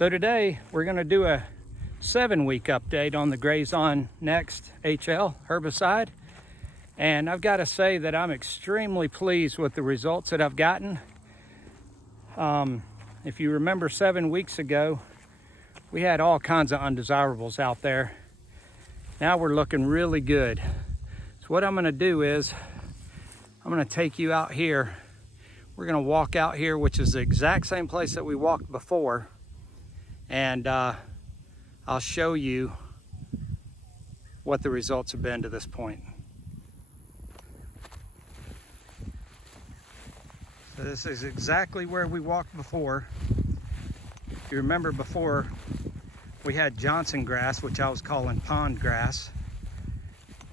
So today we're going to do a 7-week update on the GrazonNext HL herbicide. And I've got to say that I'm extremely pleased with the results that I've gotten. If you remember 7 weeks ago, we had all kinds of undesirables out there. Now we're looking really good. So what I'm going to do is I'm going to take you out here. We're going to walk out here, which is the exact same place that we walked before. And I'll show you what the results have been to this point. So this is exactly where we walked before. If you remember before, we had Johnson grass, which I was calling pond grass.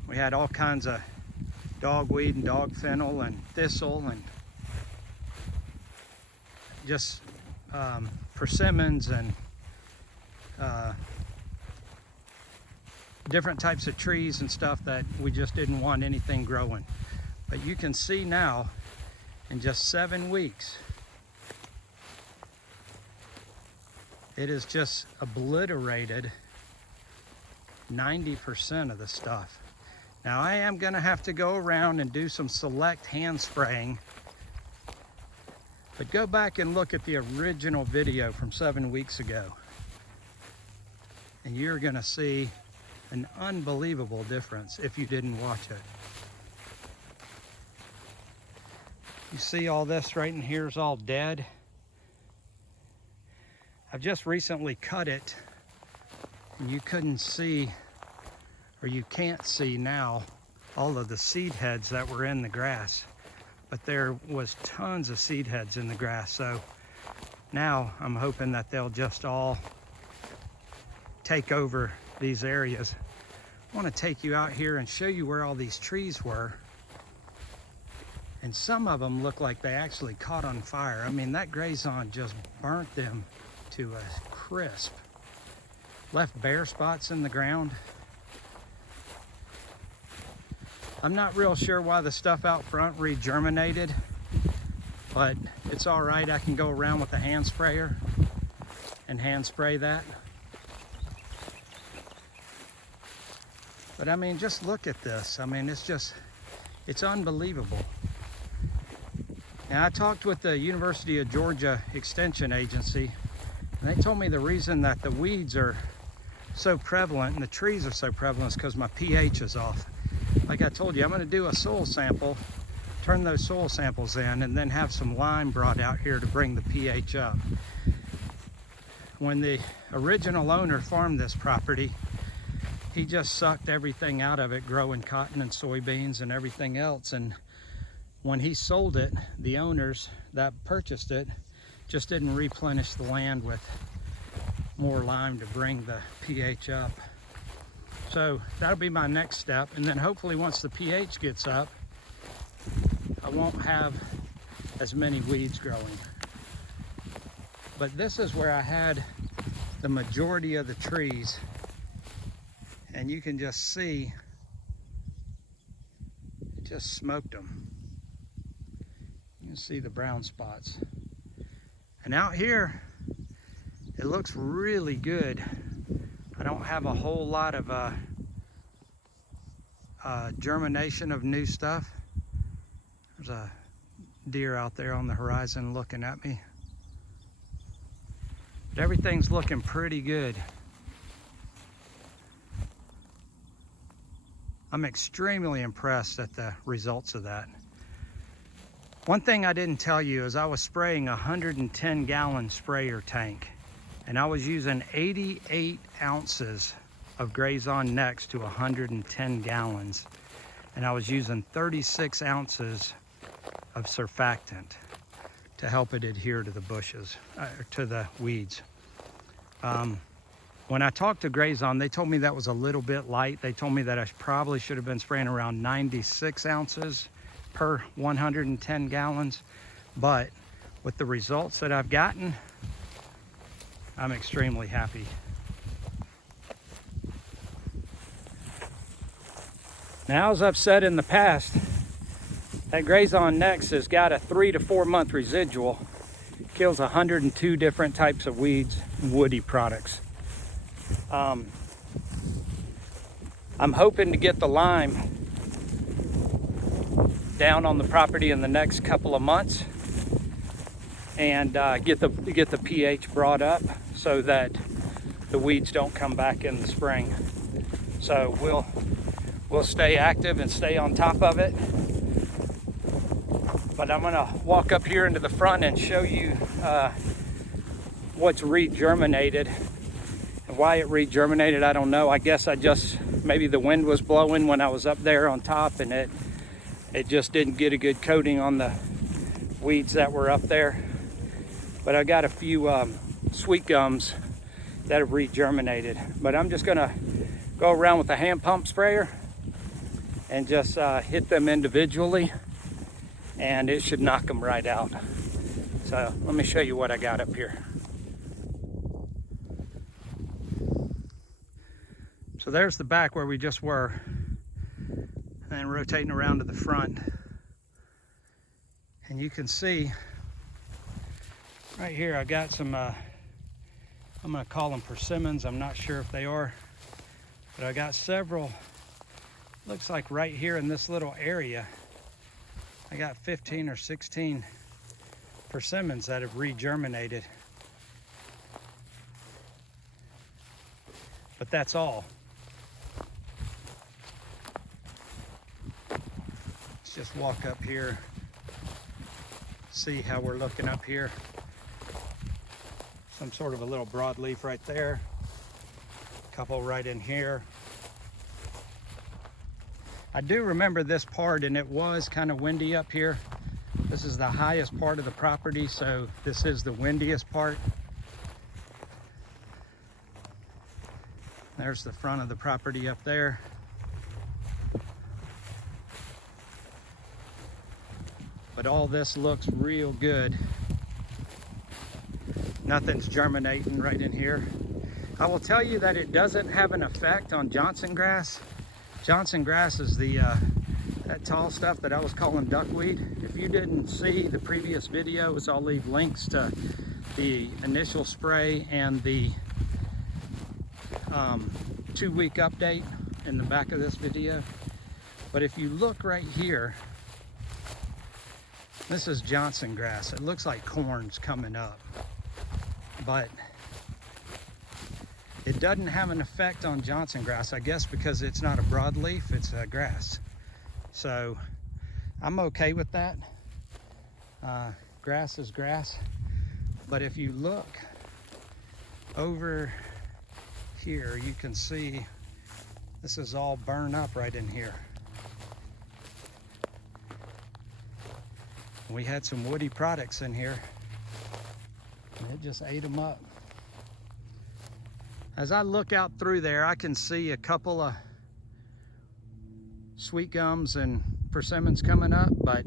We had all kinds of dogweed and dog fennel and thistle and just persimmons and different types of trees and stuff that we just didn't want anything growing. But you can see now, in just 7 weeks, it has just obliterated 90% of the stuff. Now I am gonna have to go around and do some select hand spraying, but go back and look at the original video from 7 weeks ago, and you're gonna see an unbelievable difference if you didn't watch it. You see all this right in here is all dead. I've just recently cut it, and you couldn't see, or you can't see now, all of the seed heads that were in the grass. But there was tons of seed heads in the grass, so now I'm hoping that they'll just all take over these areas. I want to take you out here and show you where all these trees were. And some of them look like they actually caught on fire. I mean, that Grazon just burnt them to a crisp. Left bare spots in the ground. I'm not real sure why the stuff out front regerminated, but it's all right. I can go around with a hand sprayer and hand spray that. But I mean, just look at this. I mean, it's unbelievable. Now, I talked with the University of Georgia Extension Agency, and they told me the reason that the weeds are so prevalent and the trees are so prevalent is because my pH is off. Like I told you, I'm going to do a soil sample, turn those soil samples in, and then have some lime brought out here to bring the pH up. When the original owner farmed this property, he just sucked everything out of it, growing cotton and soybeans and everything else. And when he sold it, the owners that purchased it just didn't replenish the land with more lime to bring the pH up. So that'll be my next step. And then hopefully once the pH gets up, I won't have as many weeds growing. But this is where I had the majority of the trees. And you can just see, it just smoked them. You can see the brown spots. And out here, it looks really good. I don't have a whole lot of germination of new stuff. There's a deer out there on the horizon looking at me. But everything's looking pretty good. I'm extremely impressed at the results of that. One thing I didn't tell you is I was spraying a 110-gallon sprayer tank, and I was using 88 ounces of GrazonNext to 110 gallons, and I was using 36 ounces of surfactant to help it adhere to the bushes, to the weeds. When I talked to Grazon, they told me that was a little bit light. They told me that I probably should have been spraying around 96 ounces per 110 gallons. But with the results that I've gotten, I'm extremely happy. Now, as I've said in the past, that GrazonNext has got a 3 to 4 month residual. Kills 102 different types of weeds and woody products. I'm hoping to get the lime down on the property in the next couple of months and get the pH brought up so that the weeds don't come back in the spring. So we'll stay active and stay on top of it. But I'm gonna walk up here into the front and show you what's regerminated. And why it regerminated, I don't know. I guess maybe the wind was blowing when I was up there on top, and it just didn't get a good coating on the weeds that were up there. But I got a few sweet gums that have regerminated. But I'm just gonna go around with a hand pump sprayer and just hit them individually, and it should knock them right out. So let me show you what I got up here. So there's the back where we just were, and then rotating around to the front. And you can see right here I got some, I'm gonna call them persimmons. I'm not sure if they are, but I got several, looks like right here in this little area, I got 15 or 16 persimmons that have regerminated. But that's all. Let's just walk up here, see how we're looking up here. Some sort of a little broadleaf right there. A couple right in here. I do remember this part, and it was kind of windy up here. This is the highest part of the property, so this is the windiest part. There's the front of the property up there. But all this looks real good. Nothing's germinating right in here. I will tell you that it doesn't have an effect on Johnson grass. Johnson grass is that tall stuff that I was calling duckweed. If you didn't see the previous videos, I'll leave links to the initial spray and the 2-week update in the back of this video. But if you look right here, this is Johnson grass. It looks like corn's coming up, but it doesn't have an effect on Johnson grass, I guess because it's not a broadleaf, it's a grass. So I'm okay with that. Grass is grass. But if you look over here, you can see this is all burned up right in here. We had some woody products in here, and it just ate them up. As I look out through there, I can see a couple of sweet gums and persimmons coming up, but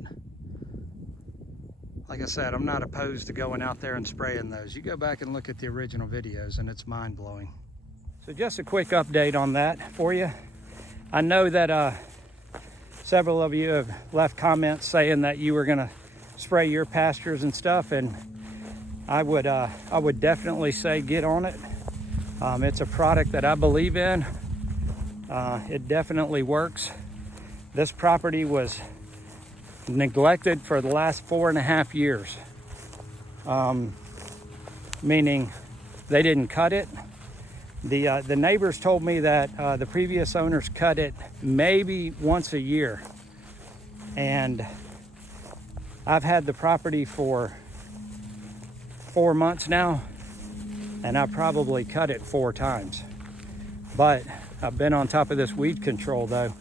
like I said, I'm not opposed to going out there and spraying those. You go back and look at the original videos and it's mind-blowing. So just a quick update on that for you. I know that several of you have left comments saying that you were gonna spray your pastures and stuff, and I would definitely say get on it. It's a product that I believe in. It definitely works. This property was neglected for the last 4.5 years, meaning they didn't cut it. The neighbors told me that the previous owners cut it maybe once a year, and I've had the property for 4 months now, and I probably cut it 4 times. But I've been on top of this weed control though,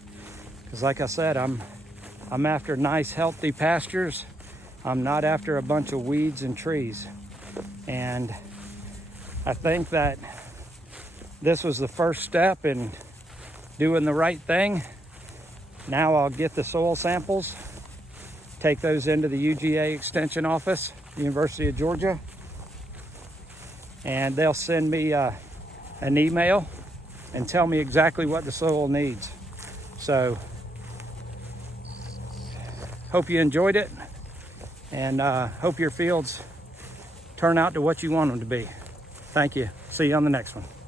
because like I said, I'm after nice healthy pastures. I'm not after a bunch of weeds and trees. And I think that this was the first step in doing the right thing. Now I'll get the soil samples, take those into the UGA extension office, University of Georgia, and they'll send me an email and tell me exactly what the soil needs. So hope you enjoyed it, and hope your fields turn out to what you want them to be. Thank you. See you on the next one.